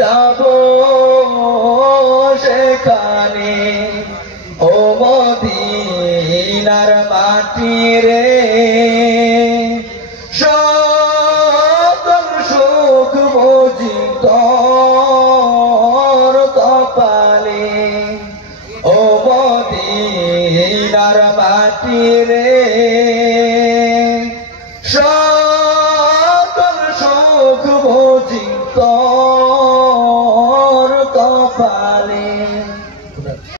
যাবো সেখানে ও মদিনার মাটি রে সকল সুখ বুঝি তোর কপালে ও মদিনার মাটি রে সকল সুখ বুঝি তোর